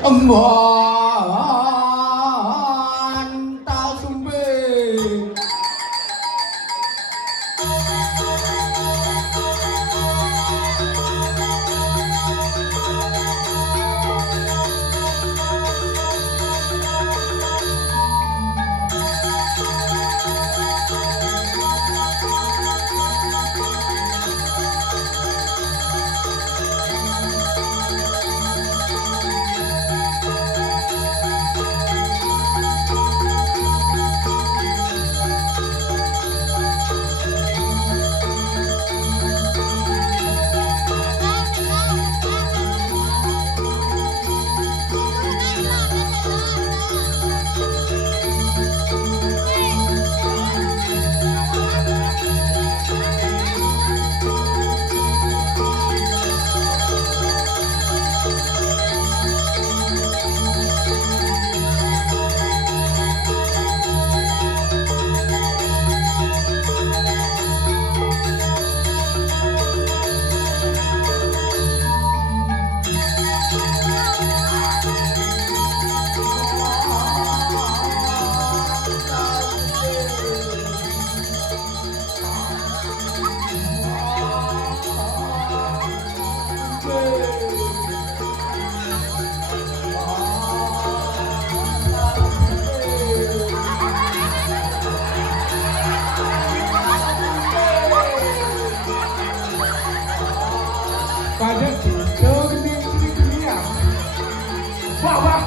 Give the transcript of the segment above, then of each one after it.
Embon tak sumbe. Pada kita gede dunia. Wah.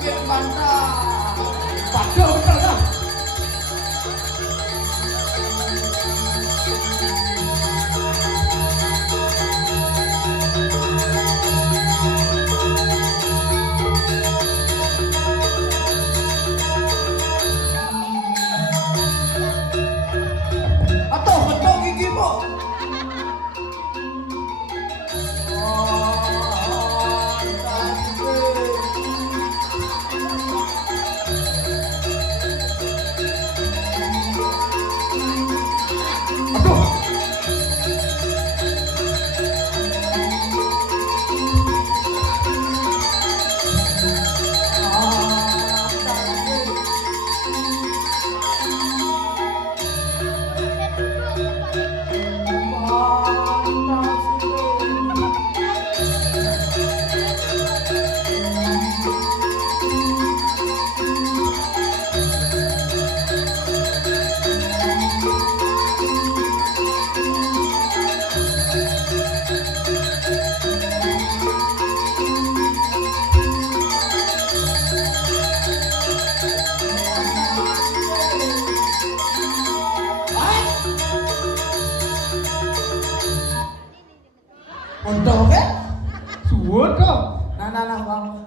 Dia mantap. Pada betul dah. Atau betul gigi mo. Untuk ke? Suwun kok. Nah, bang.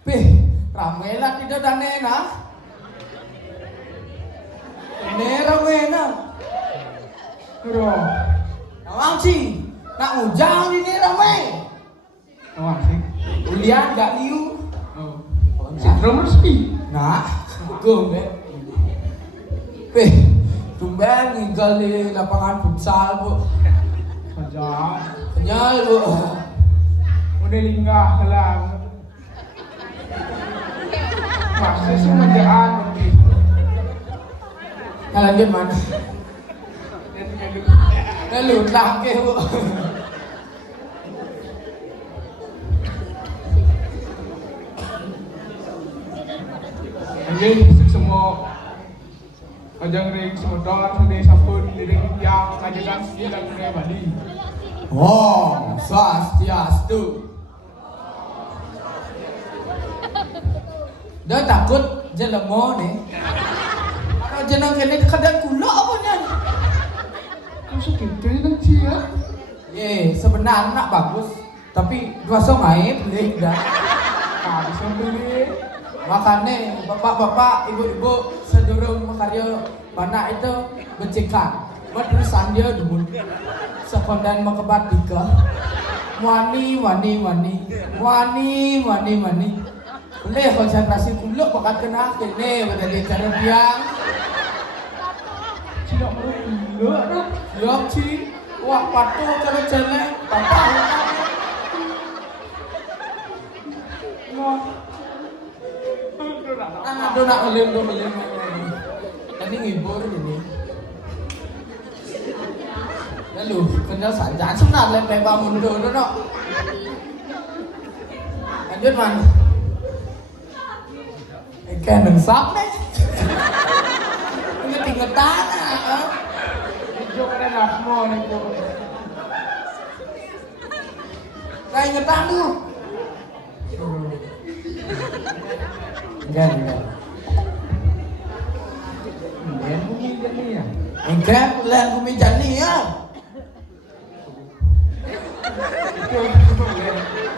Pih, rame lah tidak dane nah. Ini rame nah. Bro. Nawang sih, nak ujang ini rame. Wah sih. Ulian gak liu. Oh. Sindrom resmi. Nah, hukum ya. Pih, tumben tinggal di lapangan futsal bu. Saja. Kenyal bu. Udah linggah kelang. Masih sih menjaan lebih. Nah, lanjut mana? Lalu lah ke bu. Anjing semua ajang ring semedon sedih sampun liring yang ngajakan sini dan dunia Bali. Oh, swastiastu. Dah takut jelemo nih. Kalau jenang kene kadang kula apa nya? Kau sakit kan cia? Sebenarnya nak bagus, tapi dua songai beli dah. Ah, bisa beli. Makanya bapak-bapak, ibu-ibu sedurung makarya banak itu becikan. Madrasah dia dulu. Sekondan makebat tiga. Wani. Boleh konsentrasi kuluk bakat kena kene pada dia cara biang. Tidak mau gula dah. Yok ci, wah patuh cara jelek, bapak. nak ngelim. Tadi ngibur ini. Lalu kena saja sebenarnya lebar mundur no. Lanjut man. Ikan nengsak nih. Ini tinggal tanah. Hijau kena nafmo nih tuh. Kayak ngetan tuh. Enggak. Len bumi jadi ya. Enggak, len bumi jadi ya.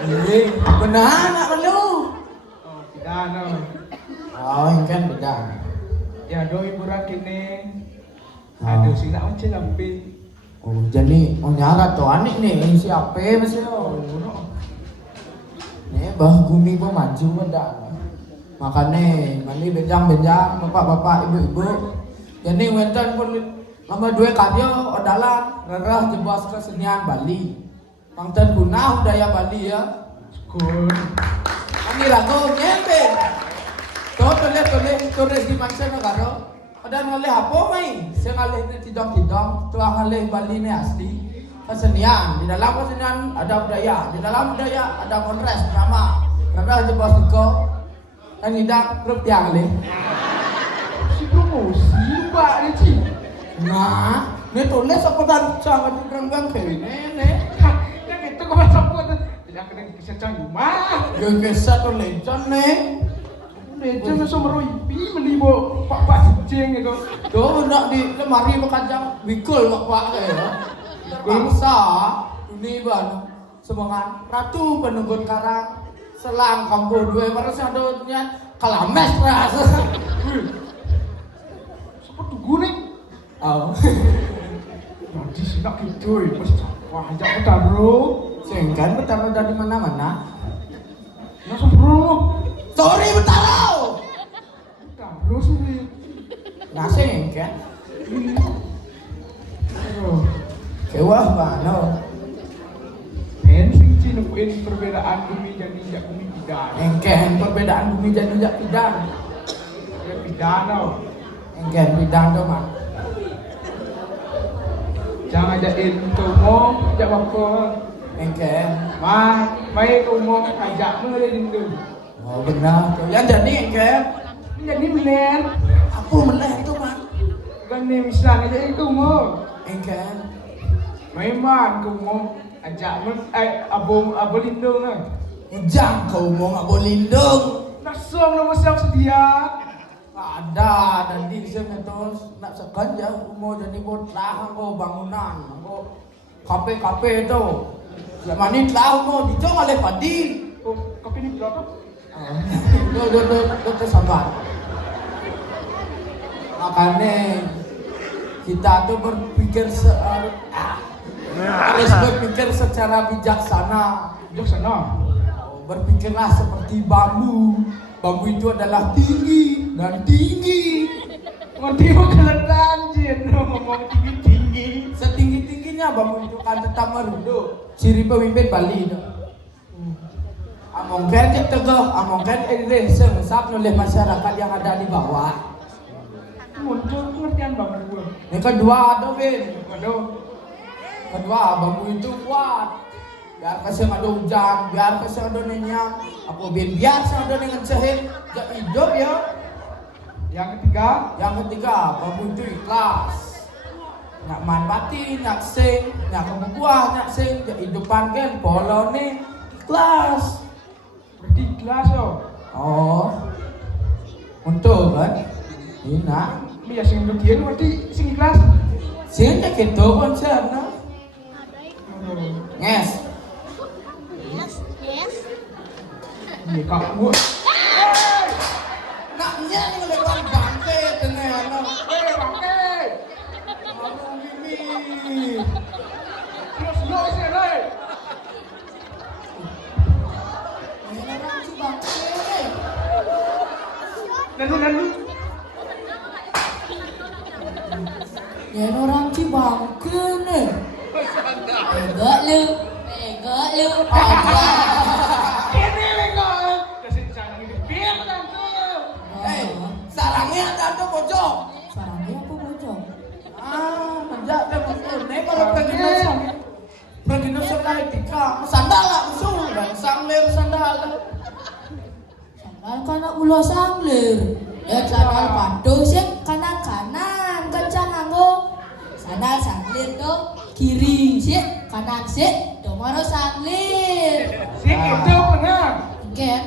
Ini benar nak perlu. Oh, pidana. Oh, enggak beda. Ya doi burak ini. Aduh sih nak macam lampi. Oh, jadi nyara tuh anik nih, ini siapa masih Oh, oh. no. Nih bah bumi pun maju beda. Makanya mandi benjang bapak-bapak ibu-ibu. Jadi wenten pun nomor 2 karya adalah rerah jebas kesenian Bali. Pangten punah budaya Bali ya. Cool. Ini lagu nyempe. Tuh tulis di mana negara. Ada ngalih apa mai? Saya ngalih ni tidong. Tuh ngalih Bali ni asli. Kesenian. Di dalam kesenian ada budaya. Di dalam budaya ada monres drama. Rerah jebas diko. Dan tidak grup yang ngalih. Si promosi lupa ni cik. Nah, ni tulis apa dan sangat direnggang kayak ini. Yang itu kau macam apa? Tidak kena kisah canggung mah. Yang kisah tu lencon ni. Lencon macam meroipi melibo pak jeng itu. Tuh nak di lemari berkacang bikul pak ya. Bangsa ini ban semangat ratu penunggun karang selang kampung 2 baru sadonya kalames rasa. Seperti guni. Oh. Nanti sih nak gitu, pas wah ajak bertaruh. Sengkan bertaruh dari mana-mana. Nak sempro. Sorry bertaruh. Bertaruh sih. Nah sengkan. Oh, Kewah mana? sing cinuin perbedaan bumi dan injak bumi pidana. Engken perbedaan bumi dan injak pidang. Ya pidana. Engken pidang tu mah. Jangan ajakin tumo, ajak apa? Engken. Mai tumo ajak mulai dindu. Oh benar. Yang jadi engken. Jadi menen. Apa meleh tu mah? Gani misalnya jadi tumo. Engken. Mai man tumo ajak abong lindung lah. Ujang kau mau ngak boleh lindung. Nasong nama siap sedia. Ada dan di sini terus nak sekan jauh mau jadi botlah angko bangunan angko kafe itu. Selama ni telah mau dicong oleh padi. Oh, kopi ni berapa? Dokter sabar. Makanya kita tuh berpikir harus berpikir secara bijaksana. Jauh sana. Berpikirlah seperti bambu. Bambu itu adalah tinggi dan tinggi. Ngerti mau kelentang jin, ngomong tinggi. Setinggi-tingginya bambu itu kan tetap merunduk. Ciri pemimpin Bali itu. Amongkan dia tegah, amongkan ini sengsap oleh masyarakat yang ada di bawah. Muncul pengertian banget gue. Yang kedua ada Win. Waduh. Kedua bambu itu kuat. Biar kasih ada hujan, biar kasih ada nenyam. Aku biar ada dengan cahaya jak hidup ya. Yang ketiga bambu itu ikhlas. Nak man batin, nak sing, nak kebuah, nak sing, jak hidupan kan polo ni ikhlas. berarti ikhlas yo. Oh, untuk kan? Ina, Biasa yang berarti berarti sing ikhlas. sing jak itu konser no. Nges. Yes. Iya kak gue. Naknya yang lewat bangke dengan no. Bangke. Aduh Mimi. Terus lo sih deh. Ini orang si bangke. Lalu. Ini orang si bangke nih. Enggak lu. Ini lengkap. Kasih cara ini biar tentu. Hey, ada bocor. Suaranya apa bocor? Menjak deh bocor. Nih kalau pergi nusuk lah etika. Sandal lah musuh. Dan sanglir sandal. Sandal kana ulo sanglir. Ya sandal padu sih kanan-kanan kencang nganggo. Sandal sanglir tuh kiri sih kanan sih domaro sanglir. Si itu benar. Ken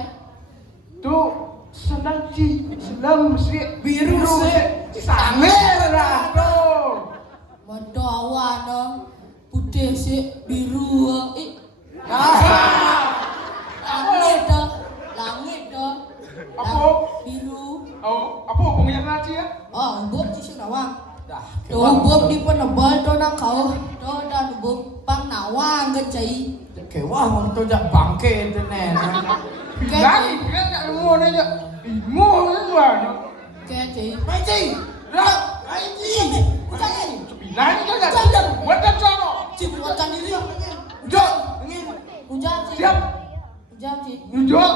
Tuh sandal si selam si Biru sih. sangler lah tuh. modo awan putih sih biru langit dah Apa? biru. Oh, apa hubungannya nanti ya? Oh, buk ci nawang. Dah. Tuh buk di penebal tuh nak kau. Tuh dan buk pang nawang gecai. Kewah untuk jak bangke itu nen. Lagi kan nggak mau nanya. Mau nanya. Gecai. Maiji. Rak. Maiji. Ucapin. Nanya kan nggak? Wadah sana. Cipuatan diri. Ujok. Ujam sih. Siap. Ujam sih. Ujok.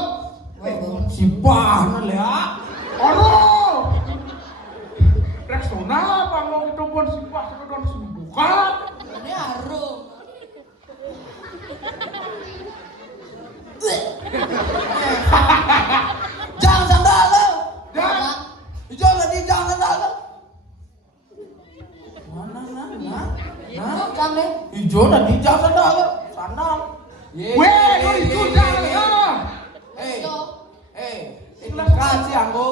Sipah ya. Aduh. Reksona bangun itu pun sipah sekedar buka. Ini harum. Jangan sandal lo. Dan Ijo lagi jangan sandal lo. Nah. Jam deh. Ijo lagi jangan sandal lo. Sandal. weh, itu jangan. Terima kasih Anggo.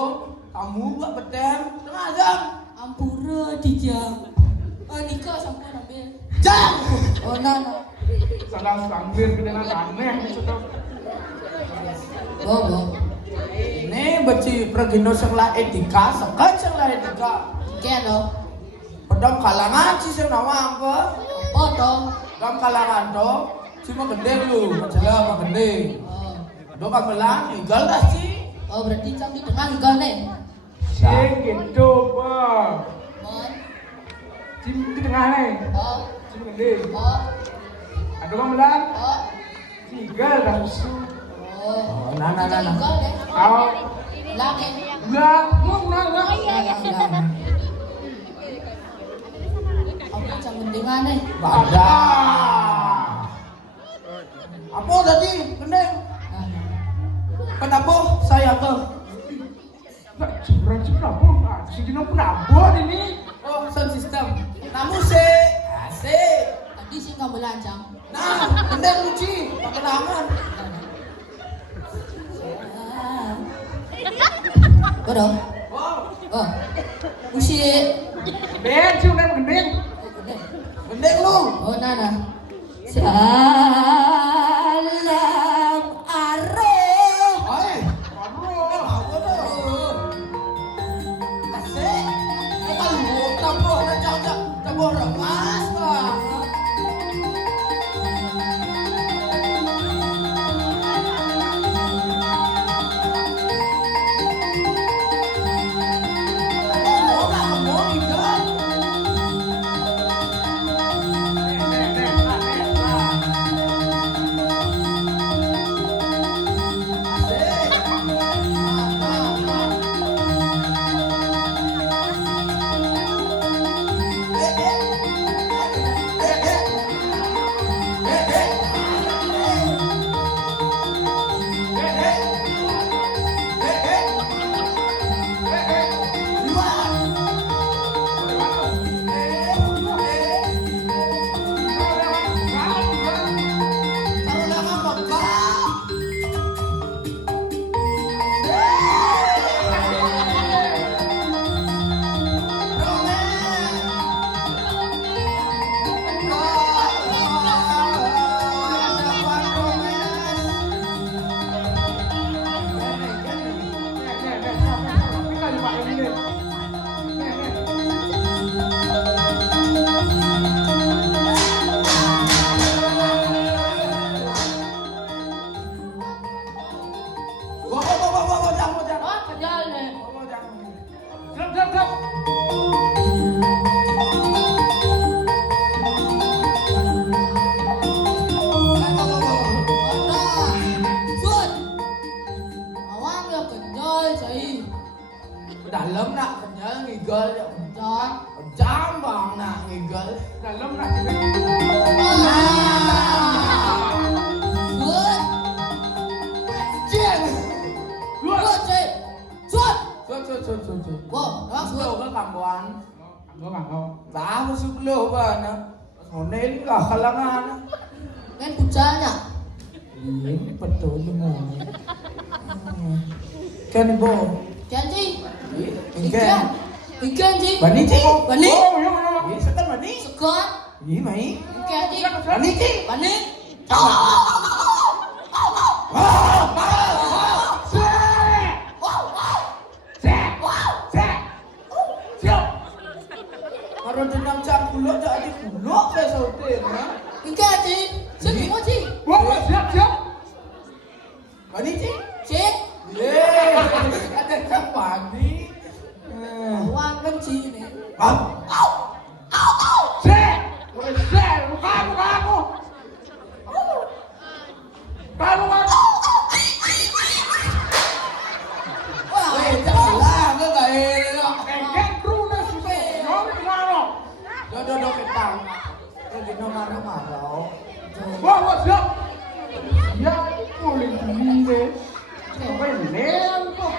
Kamu buat betem. Tengah jam. Ampura di jam. Nikah sampai ambil. Jam. Oh nana. Salah sangdir dengan aneh sudah. Bobo. Ini beci pergino selah etika, sekat selah etika. Kelo. Pedang kalangan sih senawang apa? Foto. Dalam kalangan to, cuma gede lu, jelas apa gede. Oh. Do kamelan, igal dah sih. Oh berarti jam di tengah ikan nih. Sing gitu, Pak. Mon. Sim di tengah nih. Oh. Sim gede. Oh. Ada gamelan. Oh. Tiga dah susu. Oh. Nah. Ikan deh. Kau Lagi. enggak mau nanya. Aku jam mendingan nih. Badah. Apa tadi, gendeng? Kenapa saya ke? Enggak curang sih kenapa? Si Dino penabur ini. Oh, sound system. Namun sih, asik. Tadi sih kamu lancang. Nah, gendeng luci, pakelangan. Bodoh. Wow, Oh. Musik. Ben, si udah gendeng. gendeng lu. Oh nana. Salam arah. Oi, Aduh. apa tuh? Asik. Kalau tampor dan tampor remas lah. Sebelum ke kambuan. Kanggo. Tahu sebelum mana? Onel kah kalangan. Kan pucanya. Ini betul semua. Kan ibu. Janji. Ikan. Ikan ji. Bani cik. Bani. Oh, iya. Ini sekarang bani. Sekat. Ini mai. Ikan ji. Bani cik. Bani. Kalau denang cak kuluk tak ada kuluk ke sautin. Ikan ji. Sini mau ji. Siap. Bani cik. Cik. Ada siapa ni? Wang kan ji ni. Kamu. Weh, janganlah ke gaya lo. Dodo ketang. Lagi marah-marah. Siap. Ya, boleh ini. Sampai lempok.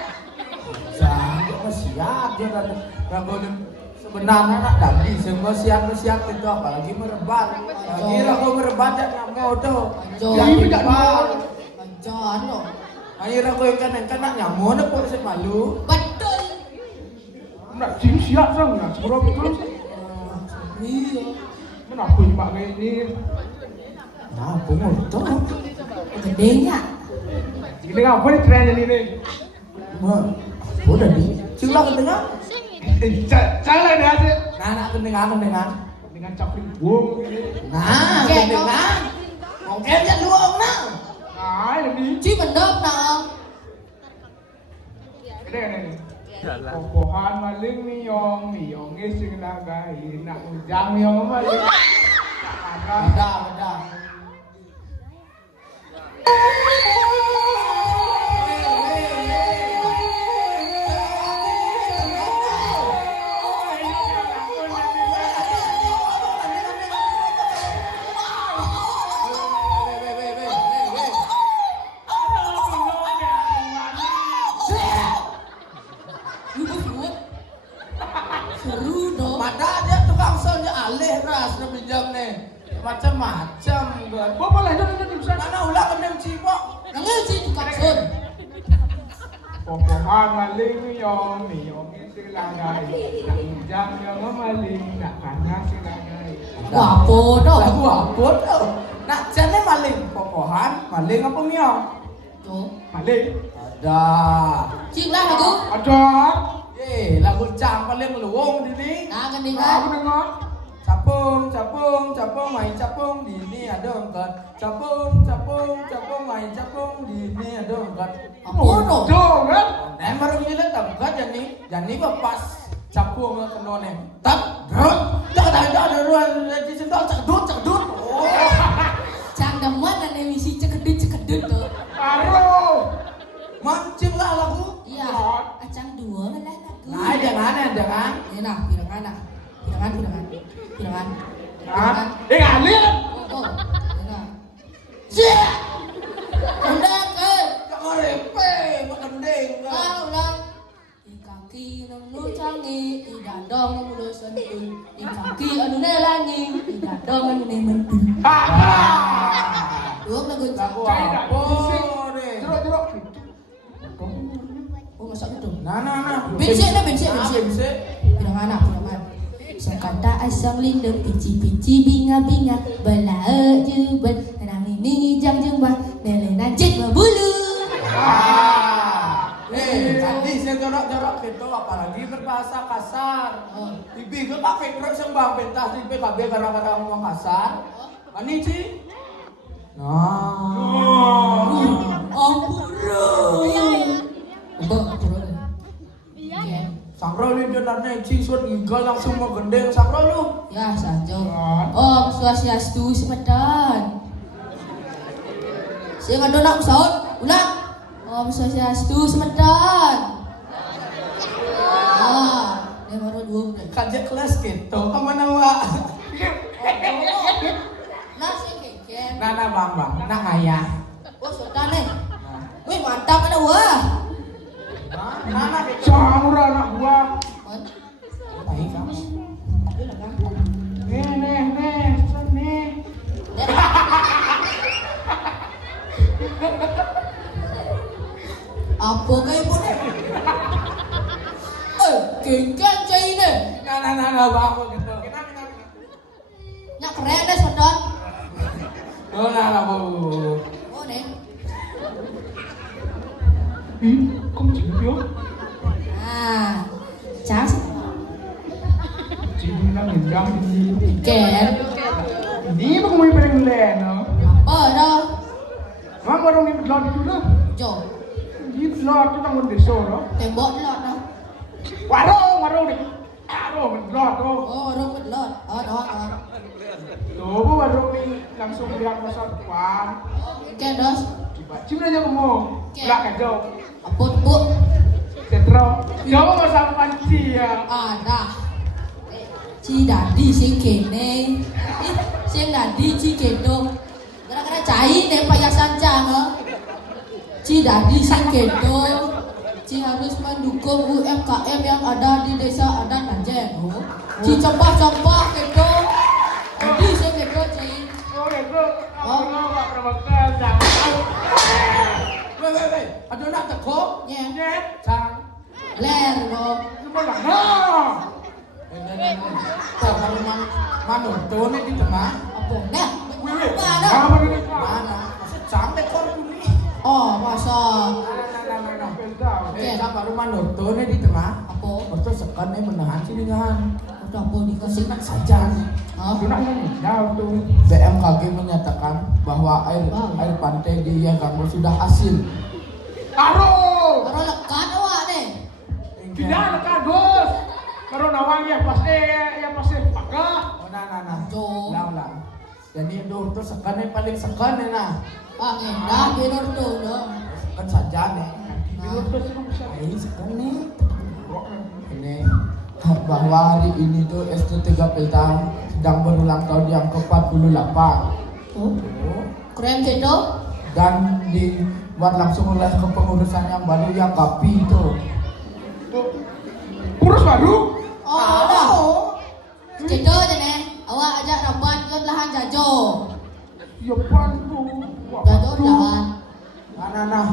Jangan siap dia dah boleh. Sebenarnya nak tadi semua siap itu apalagi merebat. Lagi aku merebat tak nyamuk tu. Yang tidak mau. Jangan lo. Akhirnya aku yang kanan nak nyamuk tu pun saya malu. Betul. Nak siap sangat. Surau betul sih. Iya. Kenapa jumpa kayak ini? Nah, pungut tu. Gedenya. Ini apa ni tren ini? Udah ni. Cuba dengar. Salah dia aja. Nah, dengar. Dengan capring bom ini. Nah, dengar. Mungkin je luang nak. Nah, ini. Ci mendap nak. Ini. Pokohan maling miyong sing lagai nak ujang miyong maling. Dah. Seru dong. Padahal dia tukang soalnya alih ras dia pinjam ni. Macam-macam kan. Bapak lah itu bisa. Mana ulah kena cipok. Nangil ci tukang sun. Pokohan maling miyong sing lagai nak ujang miyong maling nak kana sing lagai. Wapo dong. Lagu apa tu? Nak jane maling pokohan, maling apa miong? Tuh. Maling. Ada. Ci lah lagu. Ada. Lagu cang paling luwung di ni. Nah kan Aku dengar. dengar. Capung, main capung di ni ada angkat. Capung, main capung di ni ada angkat. Apa dong? Tuh kan? Nah, baru ni lah angkat jani pas capung ke kena ni. Tak, drut, tak ada ruang di sendal cekdut. Oh, Cang demen dan emisi cekedut tuh. Aduh. mancing lah lagu. Iya. Acang dua lah lagu. Nah, jangan. Ini nah, pirangan. Ngalir. Oh. Ini nah. Sia. Udah ke. Jangan repe, makan deng. Ulang. Di kaki nemu canggih, di dadong nemu sentuh. Di kaki anu nelangi, di dadong anu nementu. Dua lagu Lagu cang. apa deh? Jeruk. Oh masak itu. Nah. Bencik. Bencik. Pirangan. Sekata asam lindung pici binga bela jubel tenang ini jam jembah nele najit berbulu. Tadi saya jorok itu apalagi berbahasa kasar. Ibi ke pakai terus sembang pentas di PKB gara-gara ngomong kasar. Ani sih? Ampura. Ampura. Sangro ni dia nak naik cisut gigal langsung mau gendeng sangro lu. Ya saja. Om Swastiastu semedan. Saya ngado nak saud. Ulang. Om Swastiastu semedan. Ini baru dua menit. Kajak kelas gitu. Kemana wa? Nasi keken. Nana bang. Nak ayah. Oh sudah nih. Wih mantap ada wah. Nana Camur anak gua. Apa kau ibu ni? Kengkang cai ni. Nah, bagus gitu. Nak keren deh sedot. Oh, nah, bu. Oh ni. Không chịu biết. Chắc Chị đang nhìn ra đi. kẹt. Di ba kung may parang len, no? Apa dah? Wang warung ni lo dito na. Jom. Di lo tu tang mun deso, no? Tembok lot dah. Warung ni. Warung lo tu. Oh, rumput lot. Oh, dah. Tu bu warung ni langsung lihat masa tuan. Kẹt dah. Cuma aja ngomong. Belak aja. Apa tu? Sentro. Jauh masa panci ya. Dah. Chi dadi sing kene. Sing dadi chi kendo. Gara-gara cai nek payasan cang. Chi dadi sing kendo. Ci harus mendukung UMKM yang ada di desa adat Anjen. Ci coba-coba kendo. Jadi sing kendo Ci. Oh, itu. Oh, Pak Prabakar jangan. Wait. Aduh nak tekuk. Nye. Nyet. Sang. Ler go. Cuma dah. Nah. Sama rumah manur tuh nih di tengah. Apa? Nek. Mana? Apa ni? Mana? Masa cantik kok ini. Oh, masa. Sama rumah nur tuh nih di tengah. Apa? Waktu sekan nih menahan sini kan. Udah apa dikasih Simak saja. Oh. Sudah ni. Dah tu. BMKG menyatakan bahwa air pantai di Yangkanggo sudah hasil. Aduh. Baru lekat awak ni. Tidak lekat, Bos. Kalau nawang ya pasti pakah. Oh, nah. Jo. Ulang. Jadi nur tuh sekan nih paling sekan nih nah. Ah, ngendah binur tu dah. Sekan saja nih. Minum tu semua bisa. Ini sekan nih. Ini bahwa hari ini tuh ST3 Peltam sedang berulang tahun yang ke-48. Oh. Keren kendo. Dan dibuat langsung oleh kepengurusan yang baru yang KAPI itu. Kurus baru. Oh, dah. Kendo je ni. Awak ajak rapat ke lahan jajo. Ya bantu. Jajo lahan. Nah.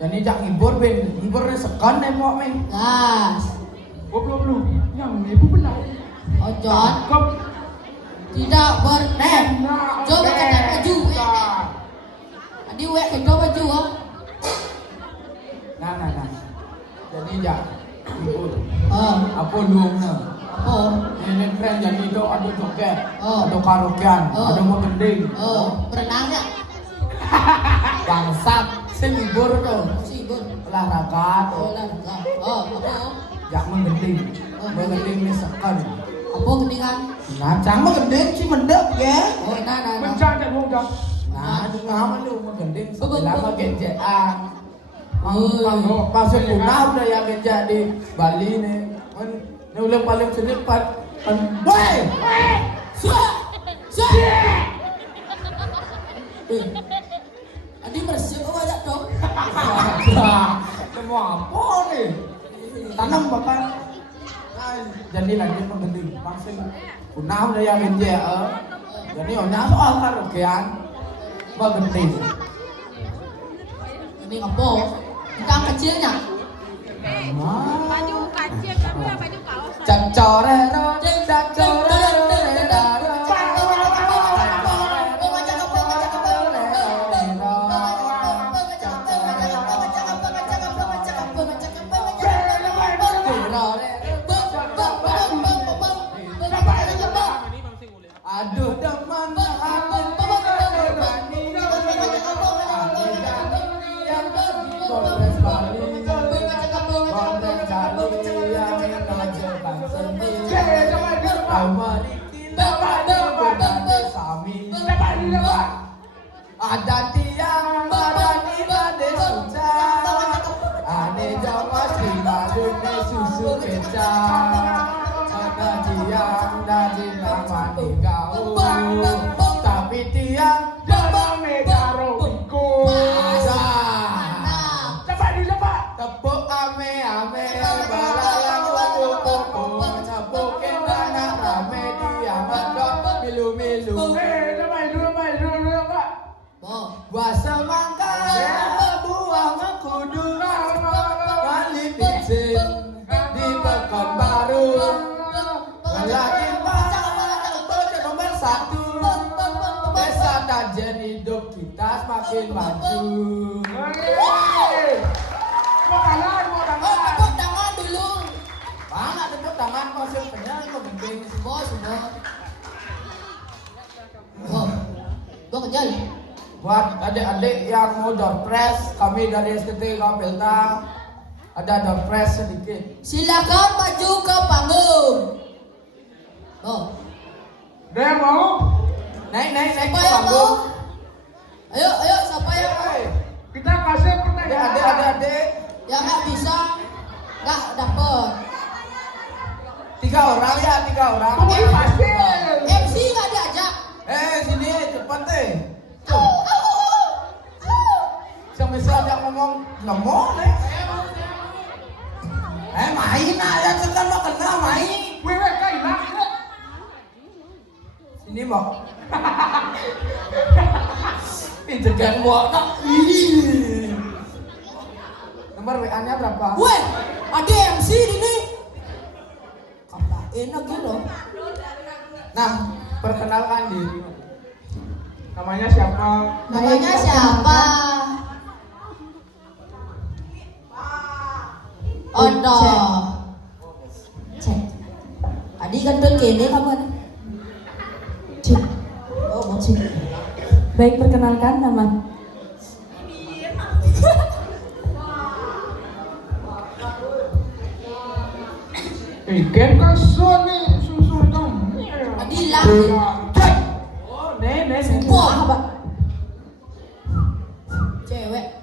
Jadi jak ngibur ben, ngiburnya sekan nih mau main. Gas. Belum. Yang ibu benar. Ojon. Kau. Tidak bernem. Coba kata baju. Adi wek kendo baju ah. Nah. Jadi jak ngibur. Oh. Apa luangnya? Oh. Ini keren jadi itu ada joget, Oh. ada karaokean, Oh. ada mengending. Oh. Berenang tak? Bangsat, saya ngibur tuh. Sibuk. Olahraga tuh. Oh, lah. Oh, apa? Jak mengending. Mengending ini sekan. Apa gendingan? Nah, cang mengending sih mendep ya. Oh, nah. Mencang dan wong. Nah, itu ngapa lu mengending sebelah Betul. genjean. Oh. Pasal punah udah yang genjak di Bali nih. Ini udah paling senipat. Woi! Siap! Adi bersih kau ajak dong. Mau apa nih? Tanam bakal. Jadi lagi mengending. Pasal punah udah yang genjak. Jadi orangnya soal karaokean. Mengending. Ini apa? Kita kecilnya. Baju kacil kan bukan baju kaos. Cacorero. Aduh teman Polres Bali, Polres Bali yang mengajarkan seni. Mari kita pada sami. Ada tiang badani bade suca. Ane jawa si badune susu kecap. Ada tiang dari nama kau. Tapi tiang Jangan negaro iko. Tepuk ame balalang kuku kuku. Tepuk kendana rame langkah buang kudu kali bensin di Pekanbaru lagi bocah nomor 1 desa Tajen hidup kita semakin maju. Tepuk tangan dulu. Banget tepuk tangan masuk kenyang itu penting. Semua. Oh, gua kenyal. Buat adik-adik yang mau doorpress, kami dari STT Kapelta ada doorpress sedikit. Silakan maju ke panggung. Oh, Ada yang mau? Naik siapa ke yang mau? panggung. Ayo, siapa yang mau? Hei, Kita kasih pertanyaan. adik-adik, Yang nggak bisa, nggak dapet. 3 orang ya, 3 orang. Pemudi pasir. MC nggak diajak. Sini cepat deh. Sampai saya ngomong lemong deh. Main aja sekarang mau kena main. Wewe kayak nak. Sini mau. Itu kan mau nak. Nomor WA-nya berapa? Weh, ada MC di sini. Enak gitu. Nah, perkenalkan diri. Namanya siapa? Namanya siapa? Ondo. Cek. Tadi kan tuh kene kamu ada. Cek. Oh, mau cek. Baik, perkenalkan nama. Kan kasih nih susu kamu. Tadi lah. Oh, nenek. Wah, apa? Cewek.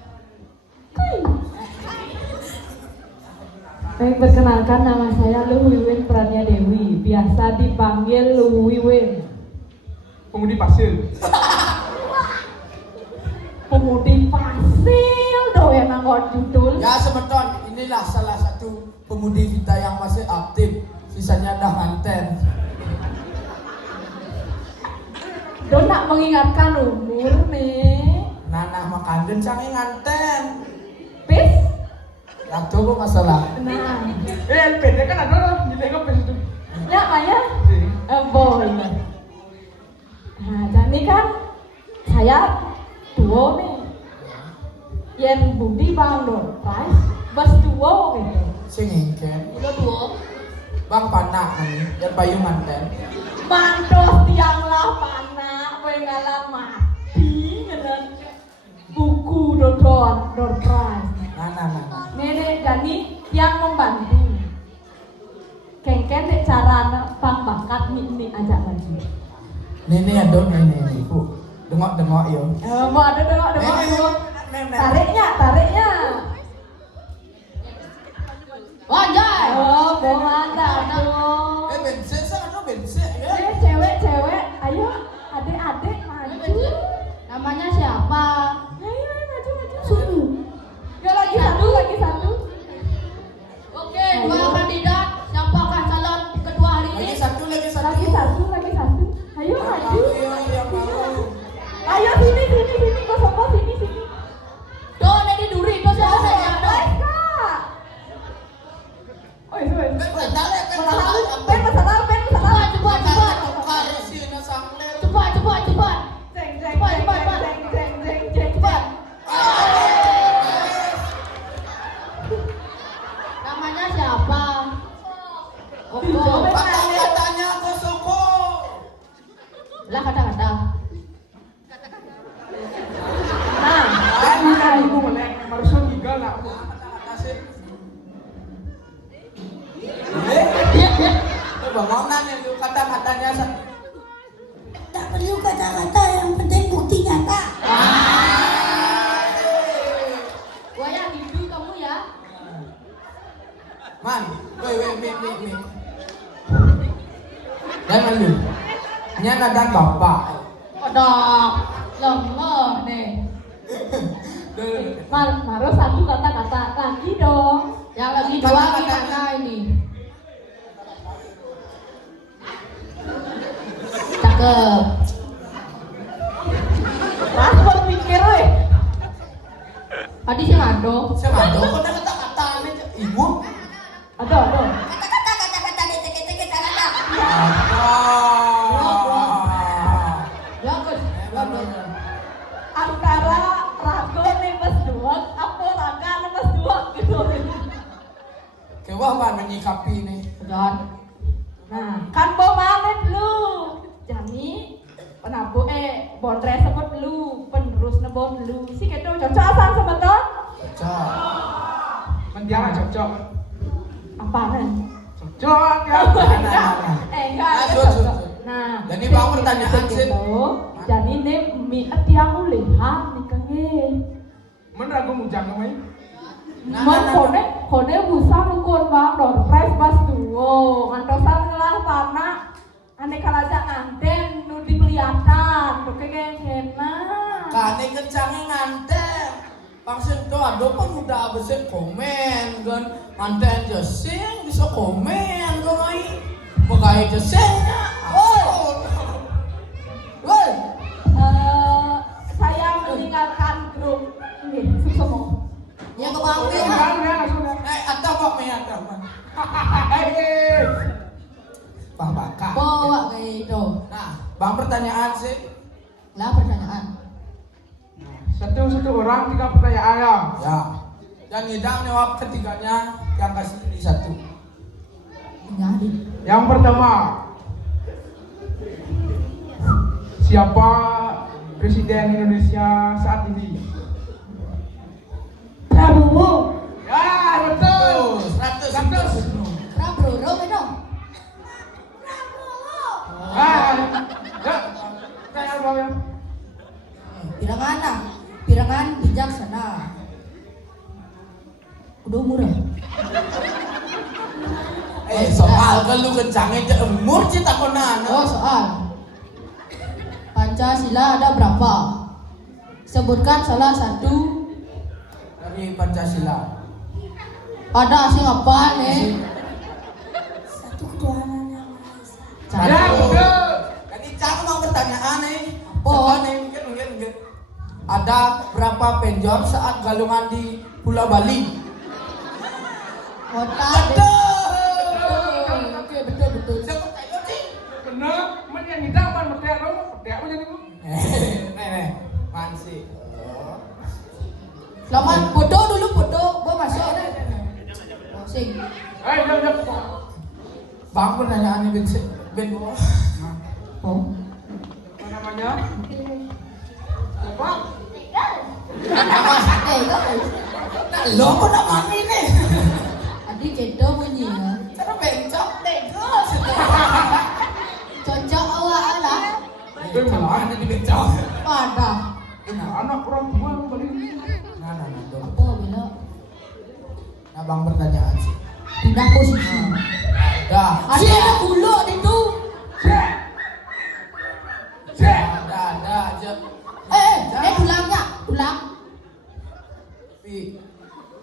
Baik, perkenalkan nama saya Lu Wiwin Pranya Dewi, biasa dipanggil Lu Wiwin. Pemudi pasir. Pemudi pasil do emang kok judul. Ya sebetul, inilah salah satu pemudi kita yang masih aktif. Sisanya dah nganten. Do nak mengingatkan umur nih. Nanah makan kencang nganten. Pis. Waktu kok masalah. Nah, LPD kan ada loh, jadi nggak bisa itu. ya Maya. Boy. Nah, jadi kan saya duo nih. Yang Budi Bang Do, Price, bas duo gitu. Sing ingken. Udah dua. Bang panak nih, dan bayu nganten. Mandos tiang lah panak, pengalam mati dengan buku dodon, prize. Nah. Nenek jadi yang membantu. Kengken dek cara pang bakat ni ajak lagi. Nenek ada nenek ibu. Dengok yo. Mau ada dengok. Nenek. Tariknya. Wajah. Oh, bohong tuh. Bensin sana bensin ya. Cewek, ayo adik-adik maju. Namanya siapa? Ayo maju. Suruh. Ya lagi satu. Oke, dua kandidat. Siapakah calon kedua hari ini? Lagi satu. Lagi satu. Ayo maju. Yang mau. Ayo sini, kok sini. Do, ini duri. Do, siapa saja? Do. Kak. Oi. Dale, Pen masalah. Cepat. Tukar sini sangler. Cepat. Jeng. Cepat. Namanya siapa? Oko. Katanya Kosoko. Lah kata-kata. Nah, Kan ibu melek, Marsun gigal nak. Bangunan yang kata-katanya Tak perlu kata-kata, yang penting bukti nyata. Gua yang hidup kamu ya. Man, mi. Jangan lu. Nya dan bapak. Kodok. Lemah nih. Maro satu kata-kata lagi dong. Yang lagi dua gimana ini? Cakep. Mas berpikir, Adi sing ado. Saya ngado kok ada kata-kata ini ibu. Ada. Kata-kata kata. Ya kan. Antara rago nih mas duak, apa rangka nih mas duak gitu. Kewa apa menyikapi ini? Jangan. Nah, kan bawa mana dulu? Jani, penabu bondre sebut dulu, penerus nebon dulu. Si kedo cocok asal sebetul? Cocok. Mendiang cocok. Apa nih? Cocok ya. Enggak. Cocok. Nah, Jadi bang pertanyaan sih. Jani nih miat yang ulihan nih kangen. Men ragu mujang kamai. Mas kone busa nukun bang don fresh bas tuwo ngantosan ngelah tanah ane kalaja nganten nu dikelihatan tuh kayak kena Kane kencangnya nganten. Pangsen tuh ada pun udah besar komen kan. Nganten jesing bisa komen kan mai. Pegawai jesingnya. Woi. saya meninggalkan grup ini semua Ya kepanggil. Atau kok meyakan. Bang Baka. Bawa kayak itu. Nah, bang pertanyaan sih. Lah pertanyaan. Satu orang 3 pertanyaan ya. Ya. Dan Idang jawab ketiganya yang kasih pilih satu. Nyari. Yang pertama, siapa presiden Indonesia saat ini? Prabowo Ya betul. 100. Bro, itu. Ya. Saya mau ya. Pirangan bijaksana. Udah umur ya? Soal kalau kencangnya ke umur cita konan. Oh soal. Pancasila ada berapa? Sebutkan salah satu. Dari Pancasila. Ada asing apa nih? satu ketuhanan yang maha esa Ya betul. Kan Icang mau pertanyaan nih. Oh. Siapa nih? Mungkin. Ada berapa penjor saat galungan di Pulau Bali? Kota. Oke betul. Siapa tahu sih? Benar. Men yang kita apa merdeka lo? Merdeka apa jadi? Nih, mansi. Selamat foto dulu foto. Gua masuk. Oh, sing. Jom. Bang pertanyaan ini Ben. Oh. Apa namanya? Apa? Guys. Lo kok nama ini? Adi cedo bunyi ya. Cara bencok tegus. Cocok awak lah. Itu mana? Ada di bencok. Ada. Anak perempuan balik. Nah, dong. Apa bila? Nah, bang pertanyaan sih. Pindah posisi. Dah. Ada bulu itu. Ada aja. Tulang. Tapi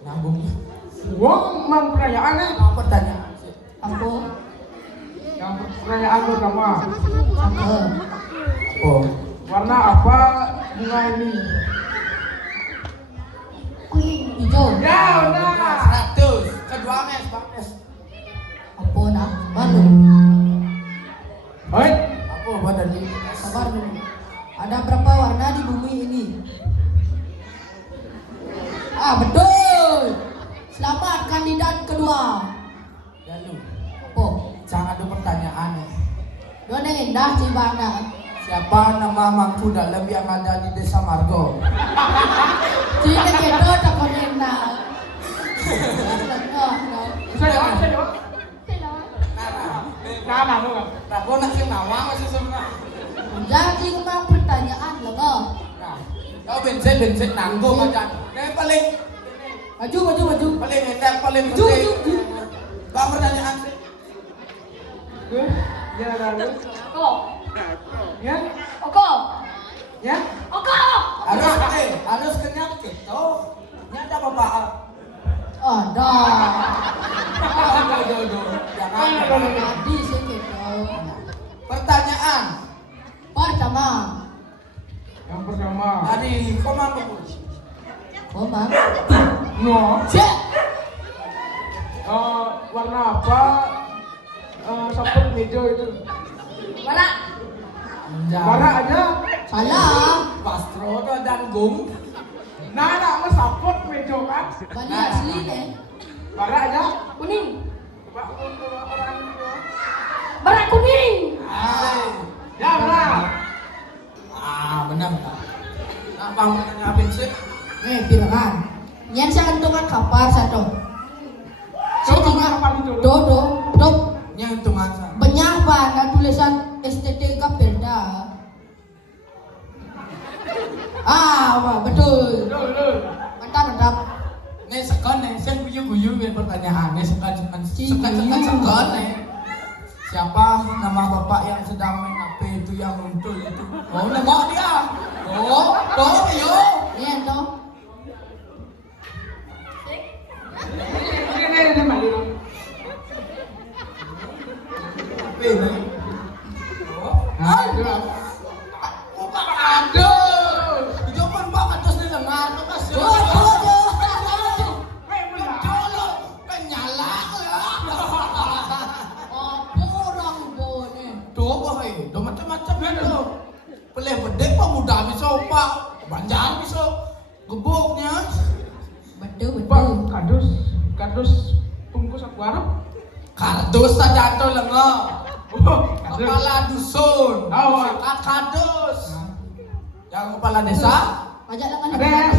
nanggung. Wong mang pertanyaannya. Bang pertanyaan sih. Apa? Yang pertanyaan pertama, Apa? Oh. warna apa bunga ini? Hijau. Ya benar. 100. Kedua mes, Bang Mes. Apa nak? Baru. Hei, Apa badan ini? Sabar dulu. Ada berapa warna di bumi ini? Betul. Selamat kandidat kedua. Lalu, Apa? jangan ada pertanyaan. Dua yang indah cibana. Siapa nama mangku dalam yang ada di Desa Margo? Cina kedo tak konena. bisa jawab. Nah, lu kan. Rago nak sing nawang masih sebenarnya. Jadi memang pertanyaan lah kau. Nah, kau bensin nanggung macam. Yang paling Maju. paling Ju. Bang pertanyaan sih. Ya lalu. kok Ya, kok ya. Harus kenyang gitu. Nya ada apa? Ada. Jangan. Tadi sih kedo. Pertanyaan Pertama. Yang pertama, dari Komando. Oh, Bang. No. Cek. Warna apa? Saput meja itu. Warna. Warna aja. Salah. Pastro tuh danggung. Nah, nama saput meja kan? Bali asli deh. Warna aja. Kuning. Coba untuk orang itu. Warna kuning. Ya, benar. Benar. Apa ngapain sih? Pirangan. Nyen sa kantongan kapar satu. Coba kapal itu. Do. Yang itu masa. Benyah ban tulisan STTK Perda. Betul. Mantap. Nih sekon nih, saya guyu nih pertanyaan. Nih sekon nih. Siapa nama bapak yang sedang main HP itu yang muncul itu? Oh, nama dia. Yo. Nyen toh. Ini maju. Ini. Aduh. Jangan Pak kados nih lengan, kasih. Macam-macam itu. Pelih bedek pemuda bisa pak, banjar bisa gebuknya. Betul. Kardus bungkus aku harap. Kardus saja tuh lengo. Kepala dusun. Kardus. Yang kepala desa. Ajak lengan. Kades.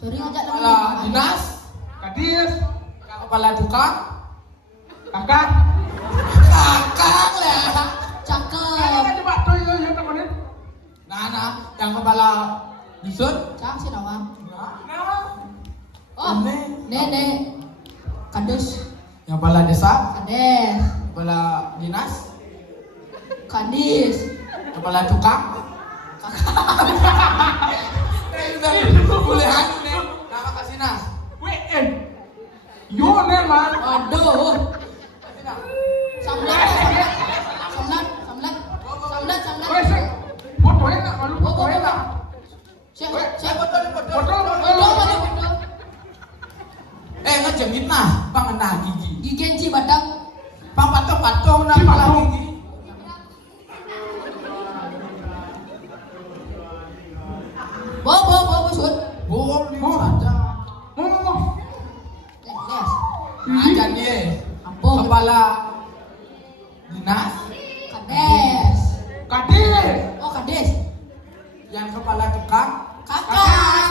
Sorry ajak Kepala lengan. dinas. Kadis. Kepala tukang. Kakak. Kakak lah. Cakep. Coba tuh yuk temenin. Nah, yang kepala dusun. Cang si nawang. Nah. Oh, nenek. Kades. Yang kepala desa. Kades. Kepala dinas. Kadis. Kepala tukang. Boleh anu nih. Nama kasih nah. WN. Yo man. Aduh. Samlat. Woi, sih. Fotoin enggak? Malu fotoin enggak? Siapa? Foto. Betul. Ngejemit nah, pangenah gigi. Gigenci badang. Patung nah Si kepala patung. gigi. Bo, sud. Boleh saja. Les. Ajan dia. Apa? Kepala dinas. Kades. Kadis. Oh, kades. Yang kepala tukang. Kakak.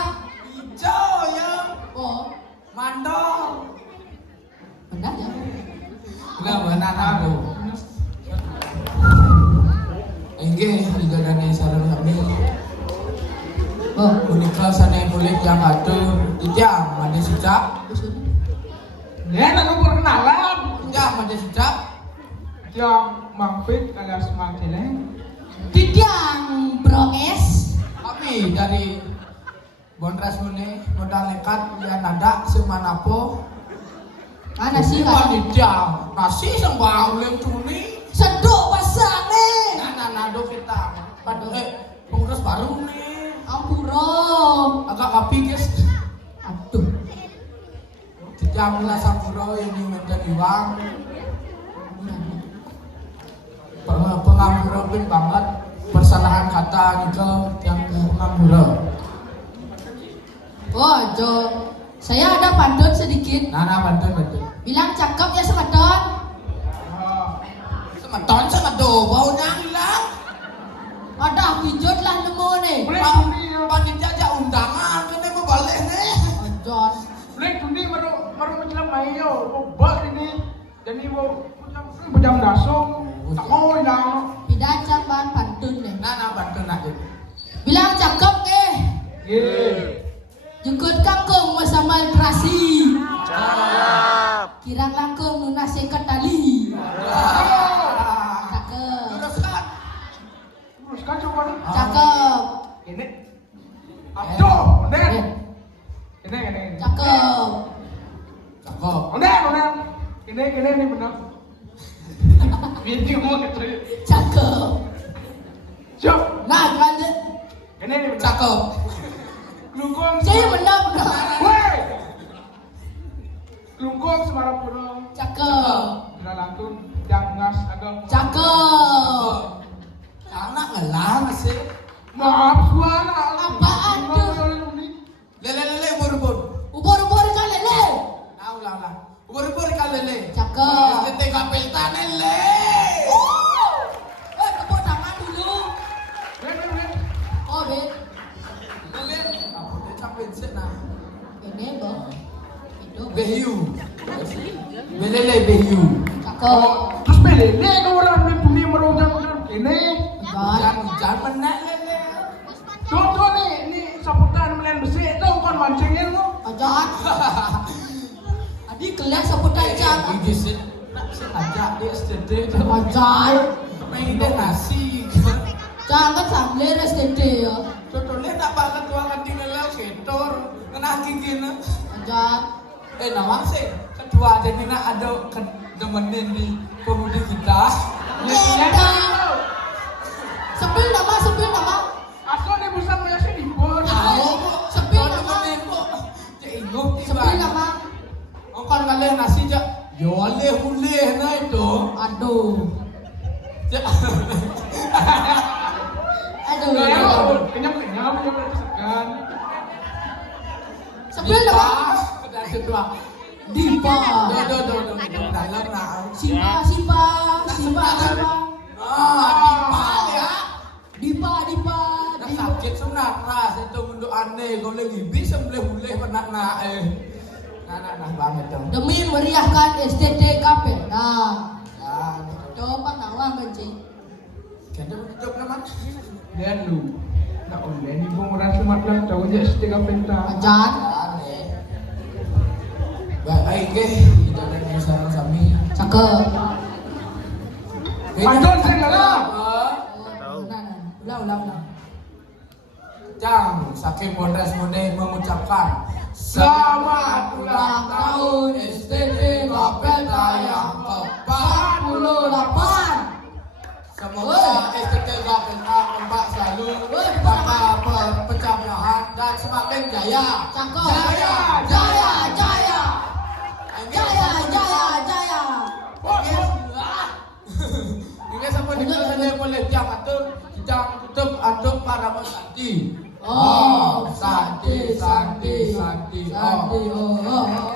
Hijau ya. Oh, Mandor. benar ya. Enggak benar aku. Enggak, juga dari saudara kami. Oh, Unikal sana kulit yang aduh, tidak ada sejak, sud. Ya, nak perkenalan. tidak ada sejak. Yang mampir alias Manceleng. Tidiang bronges. Kami dari Bondras Mune, modal nekat, lian nada, semanapo. Mana sih Wah, kan? tidak, nasi sembang lem tuni. Sedok pasane. Nah, nado kita, pada pengurus baru nih. Ampuro. Agak kapi guys. Aduh. Tidak mulai sampuro ini menjadi uang. Pengangguran pun banget persalahan kata gitu yang pengangguran. Oh, Jo. Saya ada pantun sedikit. Nah, bantu. Bilang cakep ya semedon. Semeton, baunya hilang. Ada pijot lah nemu nih. Boleh aja undangan, kena mau balik nih. John. baru menjelang mayo. Bal ini. Jadi mau jam dasong. Tak mau hilang. Tidak ban pantun nih. Nah, bantu nak. Bilang cakep nih. Jenggot kangkung bersama terasi. Kirang langkung nunasi ketali. Cakep. Teruskan coba nih. Cakep. Ini. Aduh, Nen. Ini. Cakep. Cakep. Nen. Ini benar. Ini mau kecuali. Cakep. Siap. Nah, lanjut. Ini benar. Cakep. Lungkung. Saya benar. Behiu. Belele Behiu. Cakep. Terus belele ke orang di bumi merujak ini. Jangan menak lele. Tuh nih saputan melihat besi itu bukan mancingin lu. Ajak. Adi kelihatan seputar jam. Ini sih ajak dia sedih. Ajak. Main nasi. Jangan sambil STD ya. Contohnya tak banget tuangan di lelel ketor. Kena gini. Ajak. Nawang sih. Kedua jadi nak ada nemenin di pemudi kita. Sepil nama. Asal dia busang biasa di bor. Sepil nama. Sepil nama. Engkau ngalih nasi je. Yoleh huleh na itu. Aduh. Aduh. Kenyang punya segan. Sepil nama. Dan kedua. Dipa. Dalam nak. Simpa. Dipa. Nak sakit senang ras itu untuk aneh. Kau lagi bisa boleh penak nak Nah banget dong. Demi meriahkan STD KP. Nah, Ah, coba nawang benci. kita tutup nama. Dan lu. Tak boleh ni pun orang Sumatera tahu je setiap penta. Ajan. Baik kita ada sarang sami. Cakep. Panjang segala. Ulang. Jang, Saking Polres Mune mengucapkan Selamat ulang tahun STD Bapeda yang ke-48. Semoga STD Bapeda kembali selalu pada pencapaian dan semakin jaya. Cakep. Jaya. Ini sampai dikasih oleh Jang atur, Jang tutup untuk para pesanti. Oh, Santi. oh.